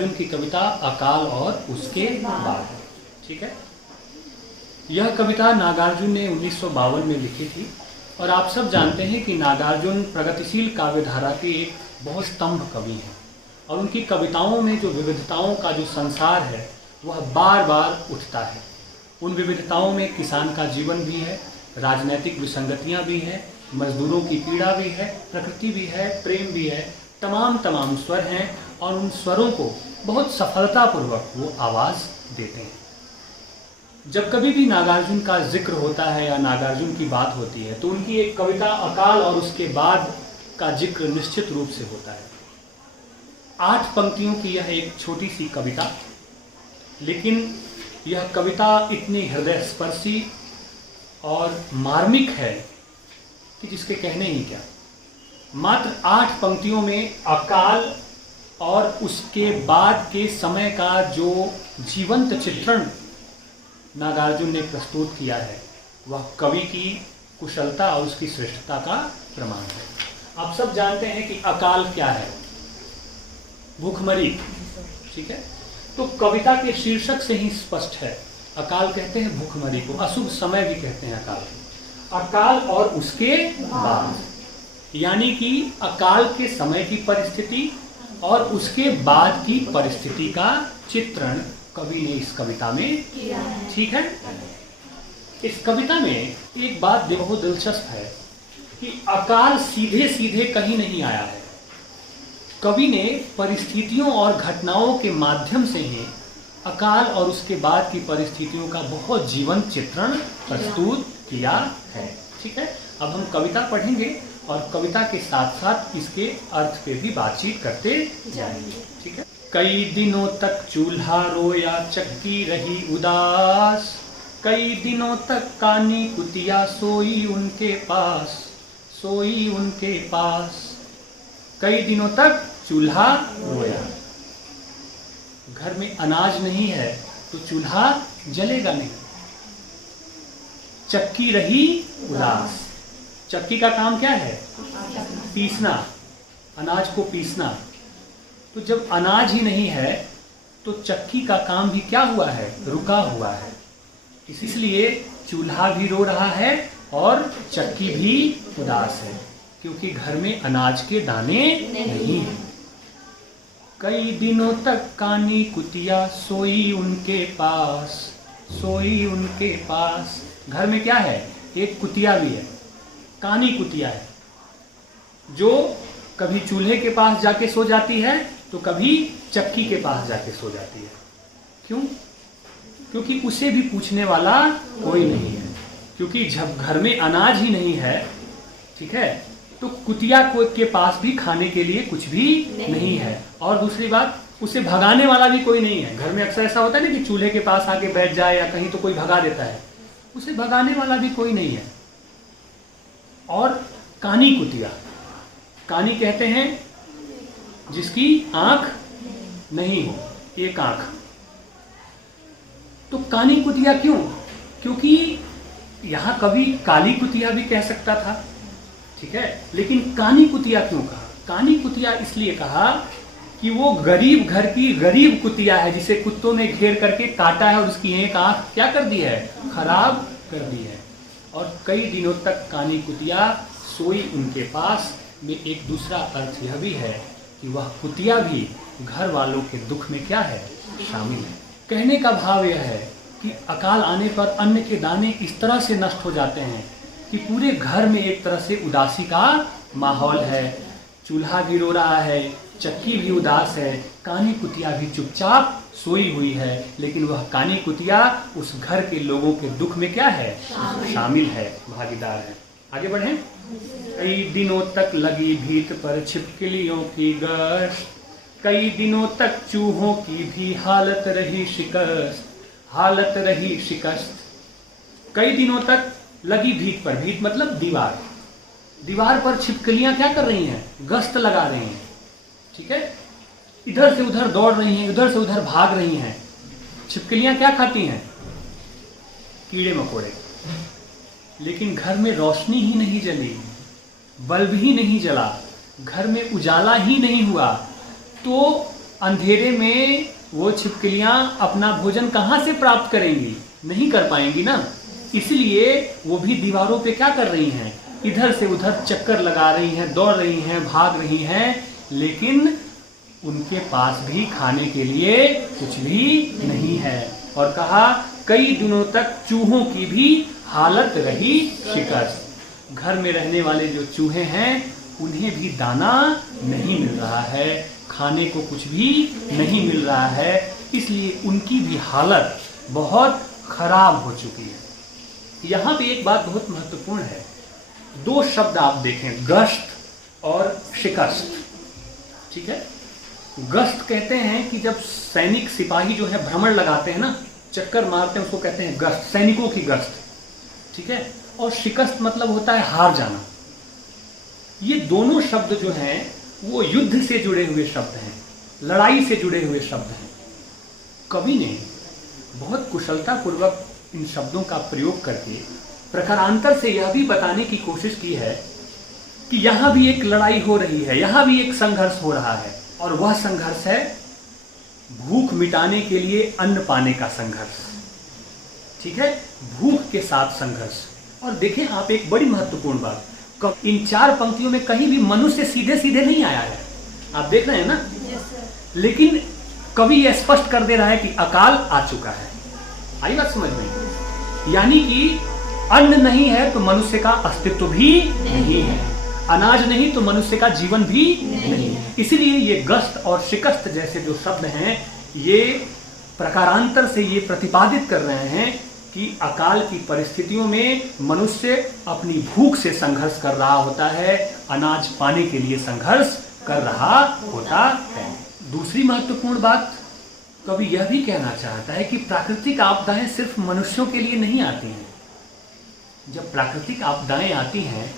नागार्जुन की कविता अकाल और उसके बाद। ठीक है, यह कविता नागार्जुन ने 1952 में लिखी थी और आप सब जानते हैं कि नागार्जुन प्रगतिशील काव्यधारा के एक बहुत स्तंभ कवि हैं और उनकी कविताओं में जो विविधताओं का जो संसार है वह बार बार उठता है। उन विविधताओं में किसान का जीवन भी है, राजनैतिक विसंगतियां भी हैं, मजदूरों की पीड़ा भी है, प्रकृति भी है, प्रेम भी है, तमाम स्वर हैं और उन स्वरों को बहुत सफलतापूर्वक वो आवाज़ देते हैं। जब कभी भी नागार्जुन का जिक्र होता है या नागार्जुन की बात होती है तो उनकी एक कविता अकाल और उसके बाद का जिक्र निश्चित रूप से होता है। 8 पंक्तियों की यह एक छोटी सी कविता, लेकिन यह कविता इतनी हृदयस्पर्शी और मार्मिक है कि जिसके कहने ही क्या। मात्र 8 पंक्तियों में अकाल और उसके बाद के समय का जो जीवंत चित्रण नागार्जुन ने प्रस्तुत किया है वह कवि की कुशलता और उसकी श्रेष्ठता का प्रमाण है। आप सब जानते हैं कि अकाल क्या है, भूखमरी। ठीक है, तो कविता के शीर्षक से ही स्पष्ट है। अकाल कहते हैं भूखमरी को, अशुभ समय भी कहते हैं अकाल को। अकाल और उसके बाद, यानी कि अकाल के समय की परिस्थिति और उसके बाद की परिस्थिति का चित्रण कवि ने इस कविता में किया है। ठीक है, इस कविता में एक बात बहुत दिलचस्प है कि अकाल सीधे सीधे कहीं नहीं आया है। कवि ने परिस्थितियों और घटनाओं के माध्यम से ही अकाल और उसके बाद की परिस्थितियों का बहुत जीवंत चित्रण प्रस्तुत किया है। ठीक है, अब हम कविता पढ़ेंगे और कविता के साथ साथ इसके अर्थ पे भी बातचीत करते जाएंगे। ठीक है, कई दिनों तक चूल्हा रोया, चक्की रही उदास, कई दिनों तक कानी कुतिया सोई उनके पास, सोई उनके पास। कई दिनों तक चूल्हा रोया, घर में अनाज नहीं है तो चूल्हा जलेगा नहीं। चक्की रही उदास, चक्की का काम क्या है? पीसना, अनाज को पीसना। तो जब अनाज ही नहीं है तो चक्की का काम भी क्या हुआ है? रुका हुआ है। इसलिए चूल्हा भी रो रहा है और चक्की भी उदास है, क्योंकि घर में अनाज के दाने नहीं है। कई दिनों तक कानी कुतिया सोई उनके पास, सोई उनके पास। घर में क्या है? एक कुतिया भी है, कानी कुतिया है, जो कभी चूल्हे के पास जाके सो जाती है तो कभी चक्की के पास जाके सो जाती है। क्यों? क्योंकि उसे भी पूछने वाला कोई नहीं है, क्योंकि जब घर में अनाज ही नहीं है, ठीक है, तो कुतिया के पास भी खाने के लिए कुछ भी नहीं है। और दूसरी बात, उसे भगाने वाला भी कोई नहीं है। घर में अक्सर ऐसा होता है ना कि चूल्हे के पास आके बैठ जाए या कहीं तो कोई भगा देता है, उसे भगाने वाला भी कोई नहीं है। और कानी कुतिया, कानी कहते हैं जिसकी आंख नहीं हो, एक आंख। तो कानी कुतिया क्यों? क्योंकि यहां कभी काली कुतिया भी कह सकता था, ठीक है, लेकिन कानी कुतिया क्यों कहा? कानी कुतिया इसलिए कहा कि वो गरीब घर की गरीब कुतिया है, जिसे कुत्तों ने घेर करके काटा है और उसकी एक आंख क्या कर दी है? खराब कर दी है। और कई दिनों तक कानी कुतिया सोई उनके पास में एक दूसरा अर्थ यह भी है कि वह कुतिया भी घर वालों के दुख में क्या है? शामिल है। कहने का भाव यह है कि अकाल आने पर अन्न के दाने इस तरह से नष्ट हो जाते हैं कि पूरे घर में एक तरह से उदासी का माहौल है। चूल्हा भी रो रहा है, चक्की भी उदास है, कानी कुतिया भी चुपचाप सोई हुई है, लेकिन वह कानी कुतिया उस घर के लोगों के दुख में क्या है? शामिल है, भागीदार है। आगे बढ़ें। कई दिनों तक लगी भीत पर छिपकलियों की गश्त, कई दिनों तक चूहों की भी हालत रही शिकस्त, हालत रही शिकस्त। कई दिनों तक लगी भीत पर, भीत मतलब दीवार, दीवार पर छिपकलियां क्या कर रही हैं? गश्त लगा रही हैं। ठीक है, इधर से उधर दौड़ रही हैं, उधर से उधर भाग रही हैं। छिपकलियां क्या खाती हैं? कीड़े मकोड़े। लेकिन घर में रोशनी ही नहीं जली, बल्ब ही नहीं जला, घर में उजाला ही नहीं हुआ, तो अंधेरे में वो छिपकलियां अपना भोजन कहाँ से प्राप्त करेंगी? नहीं कर पाएंगी ना। इसलिए वो भी दीवारों पे क्या कर रही हैं? इधर से उधर चक्कर लगा रही हैं, दौड़ रही हैं, भाग रही हैं, लेकिन उनके पास भी खाने के लिए कुछ भी नहीं है। और कहा कई दिनों तक चूहों की भी हालत रही शिकस्त। घर में रहने वाले जो चूहे हैं उन्हें भी दाना नहीं मिल रहा है, खाने को कुछ भी नहीं मिल रहा है, इसलिए उनकी भी हालत बहुत खराब हो चुकी है। यहाँ पे एक बात बहुत महत्वपूर्ण है। दो शब्द आप देखें, गश्त और शिकस्त। ठीक है, गश्त कहते हैं कि जब सैनिक सिपाही जो है भ्रमण लगाते हैं ना, चक्कर मारते हैं, उसको कहते हैं गश्त, सैनिकों की गश्त। ठीक है, और शिकस्त मतलब होता है हार जाना। ये दोनों शब्द जो हैं वो युद्ध से जुड़े हुए शब्द हैं, लड़ाई से जुड़े हुए शब्द हैं। कवि ने बहुत कुशलता पूर्वक इन शब्दों का प्रयोग करके प्रकारांतर से यह भी बताने की कोशिश की है कि यहां भी एक लड़ाई हो रही है, यहां भी एक संघर्ष हो रहा है, और वह संघर्ष है भूख मिटाने के लिए अन्न पाने का संघर्ष। ठीक है, भूख के साथ संघर्ष। और देखें आप एक बड़ी महत्वपूर्ण बात, इन चार पंक्तियों में कहीं भी मनुष्य सीधे सीधे नहीं आया है, आप देख रहे हैं ना। लेकिन कवि यह स्पष्ट कर दे रहा है कि अकाल आ चुका है। आई बात समझ में? यानी कि अन्न नहीं है तो मनुष्य का अस्तित्व भी नहीं है, अनाज नहीं तो मनुष्य का जीवन भी नहीं। इसलिए ये गश्त और शिकस्त जैसे जो शब्द हैं, ये प्रकारांतर से ये प्रतिपादित कर रहे हैं कि अकाल की परिस्थितियों में मनुष्य अपनी भूख से संघर्ष कर रहा होता है, अनाज पाने के लिए संघर्ष कर रहा होता है। दूसरी महत्वपूर्ण बात, कवि यह भी कहना चाहता है कि प्राकृतिक आपदाएं सिर्फ मनुष्यों के लिए नहीं आती हैं। जब प्राकृतिक आपदाएं आती हैं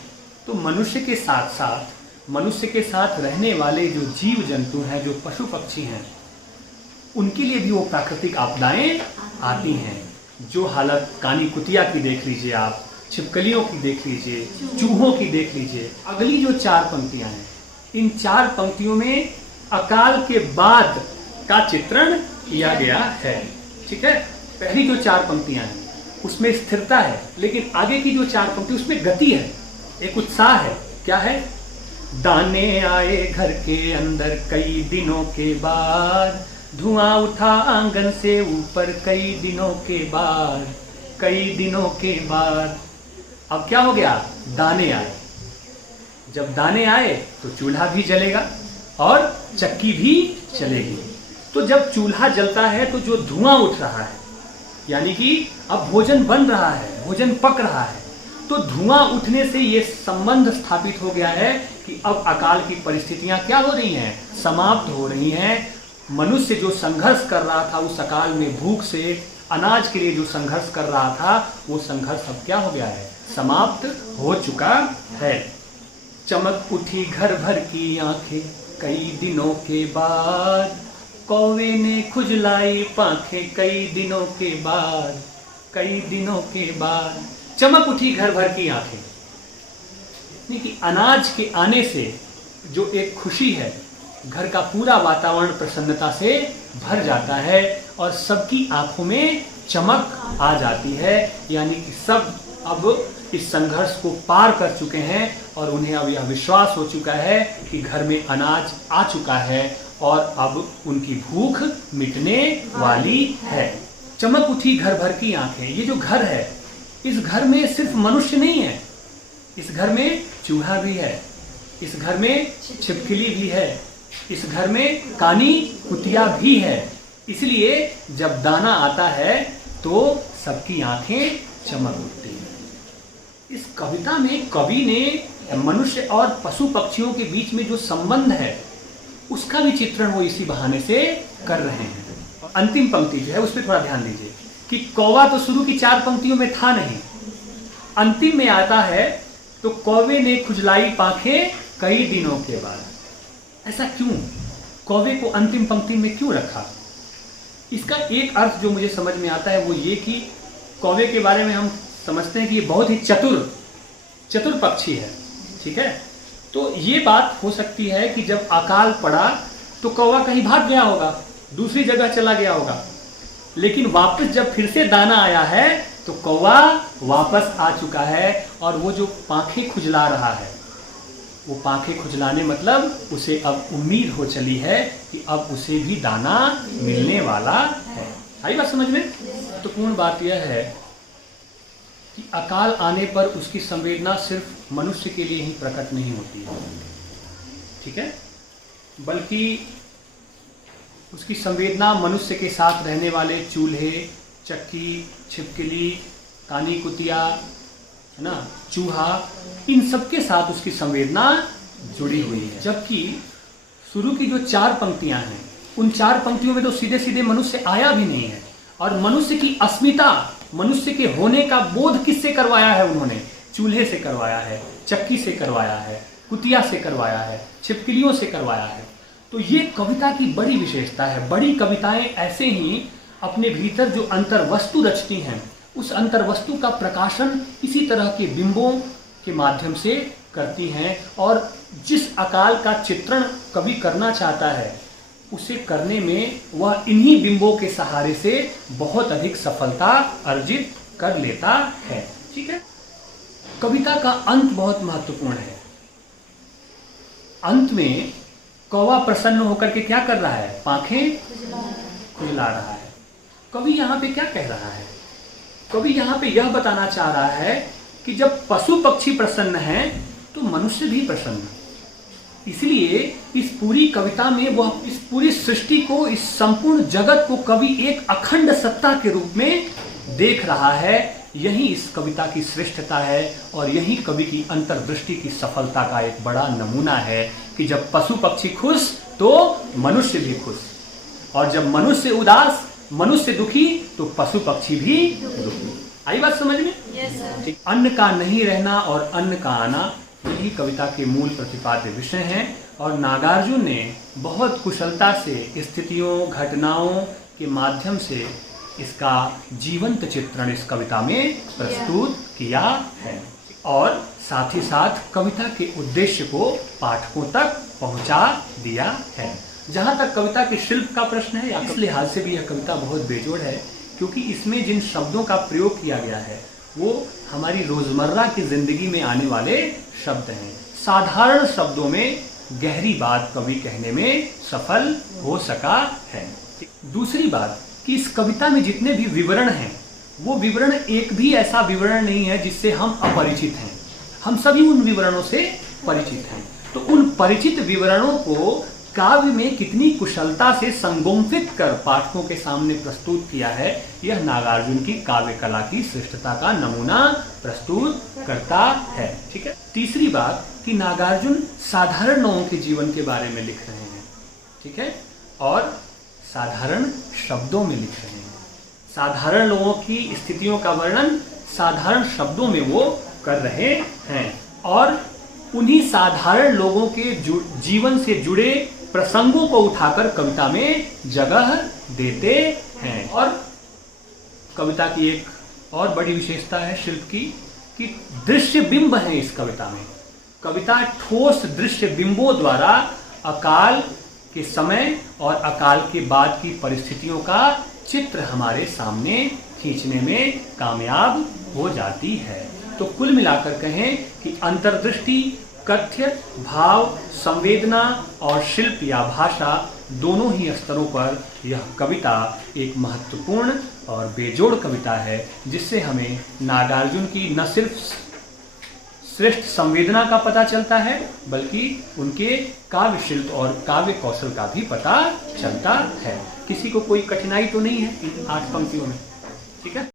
तो मनुष्य के साथ रहने वाले जो जीव जंतु हैं, जो पशु पक्षी हैं, उनके लिए भी वो प्राकृतिक आपदाएं आती हैं। जो हालत कानी कुतिया की देख लीजिए आप, छिपकलियों की देख लीजिए, चूहों की देख लीजिए। अगली जो चार पंक्तियां हैं, इन चार पंक्तियों में अकाल के बाद का चित्रण किया गया है। ठीक है, पहली जो चार पंक्तियां हैं उसमें स्थिरता है, लेकिन आगे की जो चार पंक्ति उसमें गति है, एक उत्साह है। क्या है? दाने आए घर के अंदर कई दिनों के बाद, धुआं उठा आंगन से ऊपर कई दिनों के बाद, कई दिनों के बाद। अब क्या हो गया? दाने आए। जब दाने आए तो चूल्हा भी जलेगा और चक्की भी चलेगी। तो जब चूल्हा जलता है तो जो धुआं उठ रहा है, यानी कि अब भोजन बन रहा है, भोजन पक रहा है, तो धुआं उठने से ये संबंध स्थापित हो गया है कि अब अकाल की परिस्थितियां क्या हो रही हैं? समाप्त हो रही हैं। मनुष्य जो संघर्ष कर रहा था उस अकाल में, भूख से अनाज के लिए जो संघर्ष कर रहा था, वो संघर्ष अब क्या हो गया है? समाप्त हो चुका है। चमक उठी घर भर की आंखें कई दिनों के बाद, कौवे ने खुजलाई पांखें कई दिनों के बाद, कई दिनों के बाद। चमक उठी घर भर की आंखें, यानी कि अनाज के आने से जो एक खुशी है, घर का पूरा वातावरण प्रसन्नता से भर जाता है और सबकी आंखों में चमक आ जाती है। यानी कि सब अब इस संघर्ष को पार कर चुके हैं और उन्हें अब यह विश्वास हो चुका है कि घर में अनाज आ चुका है और अब उनकी भूख मिटने वाली है। चमक उठी घर भर की आंखें। ये जो घर है, इस घर में सिर्फ मनुष्य नहीं है, इस घर में चूहा भी है, इस घर में छिपकली भी है, इस घर में कानी कुतिया भी है। इसलिए जब दाना आता है तो सबकी आंखें चमक उठती हैं। इस कविता में कवि ने मनुष्य और पशु पक्षियों के बीच में जो संबंध है उसका भी चित्रण वो इसी बहाने से कर रहे हैं। अंतिम पंक्ति जो है उस पर थोड़ा ध्यान दीजिए कि कौवा तो शुरू की चार पंक्तियों में था नहीं, अंतिम में आता है तो कौवे ने खुजलाई पांखें कई दिनों के बाद। ऐसा क्यों? कौवे को अंतिम पंक्ति में क्यों रखा? इसका एक अर्थ जो मुझे समझ में आता है वो ये कि कौवे के बारे में हम समझते हैं कि ये बहुत ही चतुर पक्षी है। ठीक है, तो ये बात हो सकती है कि जब अकाल पड़ा तो कौवा कहीं भाग गया होगा, दूसरी जगह चला गया होगा, लेकिन वापस जब फिर से दाना आया है तो कौवा वापस आ चुका है। और वो जो पांखें खुजला रहा है, वो पांखें खुजलाने मतलब उसे अब उम्मीद हो चली है कि अब उसे भी दाना मिलने वाला है। आई बात समझ में? तो पूर्ण बात यह है कि अकाल आने पर उसकी संवेदना सिर्फ मनुष्य के लिए ही प्रकट नहीं होती है, ठीक है, बल्कि उसकी संवेदना मनुष्य के साथ रहने वाले चूल्हे, चक्की, छिपकली, कानी कुतिया, है ना, चूहा, इन सब के साथ उसकी संवेदना जुड़ी हुई है। जबकि शुरू की जो 4 पंक्तियां हैं, उन 4 पंक्तियों में तो सीधे सीधे मनुष्य आया भी नहीं है। और मनुष्य की अस्मिता, मनुष्य के होने का बोध किससे करवाया है उन्होंने? चूल्हे से करवाया है, चक्की से करवाया है, कुतिया से करवाया है, छिपकलियों से करवाया है। तो ये कविता की बड़ी विशेषता है। बड़ी कविताएं ऐसे ही अपने भीतर जो अंतर्वस्तु रचती हैं, उस अंतर्वस्तु का प्रकाशन इसी तरह के बिंबों के माध्यम से करती हैं। और जिस अकाल का चित्रण कवि करना चाहता है, उसे करने में वह इन्हीं बिंबों के सहारे से बहुत अधिक सफलता अर्जित कर लेता है। ठीक है, कविता का अंत बहुत महत्वपूर्ण है। अंत में कौवा प्रसन्न होकर के क्या कर रहा है? पांखें खुजला रहा है। कवि यहाँ पे क्या कह रहा है? कवि यहाँ पे यह बताना चाह रहा है कि जब पशु पक्षी प्रसन्न हैं तो मनुष्य भी प्रसन्न। इसलिए इस पूरी कविता में वह इस पूरी सृष्टि को, इस संपूर्ण जगत को कवि एक अखंड सत्ता के रूप में देख रहा है। यही इस कविता की श्रेष्ठता है और यही कवि की अंतर्दृष्टि की सफलता का एक बड़ा नमूना है कि जब पशु पक्षी खुश तो मनुष्य भी खुश, और जब मनुष्य उदास, मनुष्य दुखी, तो पशु पक्षी भी दुखी। आई बात समझ में? yes, अन्न का नहीं रहना और अन्न का आना, यही कविता के मूल प्रतिपाद्य विषय हैं। और नागार्जुन ने बहुत कुशलता से स्थितियों, घटनाओं के माध्यम से इसका जीवंत चित्रण इस कविता में प्रस्तुत किया है और साथ ही साथ कविता के उद्देश्य को पाठकों तक पहुंचा दिया है। जहां तक कविता के शिल्प का प्रश्न है, इस लिहाज से भी यह कविता बहुत बेजोड़ है, क्योंकि इसमें जिन शब्दों का प्रयोग किया गया है वो हमारी रोजमर्रा की जिंदगी में आने वाले शब्द हैं। साधारण शब्दों में गहरी बात कवि कहने में सफल हो सका है। दूसरी बात कि इस कविता में जितने भी विवरण हैं, वो विवरण एक भी ऐसा विवरण नहीं है जिससे हम अपरिचित हैं। हम सभी उन विवरणों से परिचित हैं। तो उन परिचित विवरणों को काव्य में कितनी कुशलता से संगोपित कर पाठकों के सामने प्रस्तुत किया है, यह नागार्जुन की काव्य कला की श्रेष्ठता का नमूना प्रस्तुत करता है। ठीक है। तीसरी बात कि नागार्जुन साधारण लोगों के जीवन के बारे में लिख रहे हैं, ठीक है, और साधारण शब्दों में लिख रहे हैं। साधारण लोगों की स्थितियों का वर्णन साधारण शब्दों में वो कर रहे हैं और उन्हीं साधारण लोगों के जीवन से जुड़े प्रसंगों को उठाकर कविता में जगह देते हैं। और कविता की एक और बड़ी विशेषता है शिल्प की कि दृश्य बिंब है इस कविता में। कविता ठोस दृश्य बिंबों द्वारा अकाल के समय और अकाल के बाद की परिस्थितियों का चित्र हमारे सामने खींचने में कामयाब हो जाती है। तो कुल मिलाकर कहें कि अंतर्दृष्टि, कथ्य, भाव, संवेदना और शिल्प या भाषा दोनों ही स्तरों पर यह कविता एक महत्वपूर्ण और बेजोड़ कविता है, जिससे हमें नागार्जुन की न सिर्फ श्रेष्ठ संवेदना का पता चलता है, बल्कि उनके काव्य शिल्प और काव्य कौशल का भी पता चलता है। किसी को कोई कठिनाई तो नहीं है इन 8 पंक्तियों में? ठीक है।